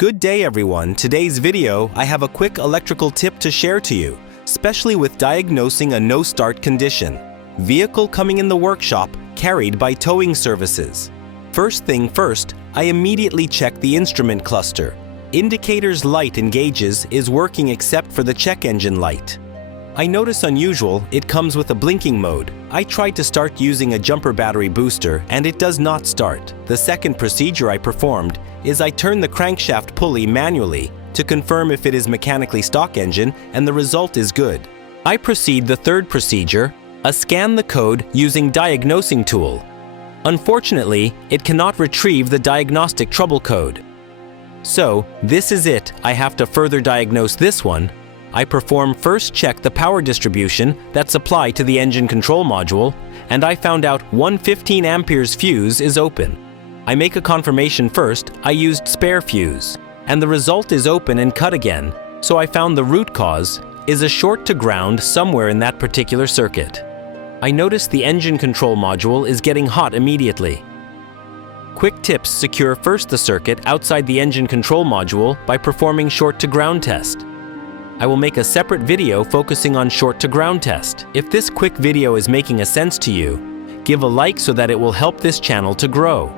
Good day everyone. Today's video, I have a quick electrical tip to share to you, especially with diagnosing a no-start condition. Vehicle coming in the workshop, carried by towing services. First thing first, I immediately check the instrument cluster. Indicator's light engages is working except for the check engine light. I notice unusual, it comes with a blinking mode. I tried to start using a jumper battery booster and it does not start. The second procedure I performed is I turn the crankshaft pulley manually to confirm if it is mechanically stock engine, and the result is good. I proceed the third procedure, scan the code using diagnosing tool. Unfortunately, it cannot retrieve the diagnostic trouble code. So, this is it. I have to further diagnose this one. I perform first check the power distribution that's applied to the engine control module, and I found out 115 amperes fuse is open. I make a confirmation first. I used spare fuse, and the result is open and cut again, so I found the root cause is a short to ground somewhere in that particular circuit. I noticed the engine control module is getting hot immediately. Quick tips: secure first the circuit outside the engine control module by performing short to ground test. I will make a separate video focusing on short to ground test. If this quick video is making a sense to you, give a like so that it will help this channel to grow.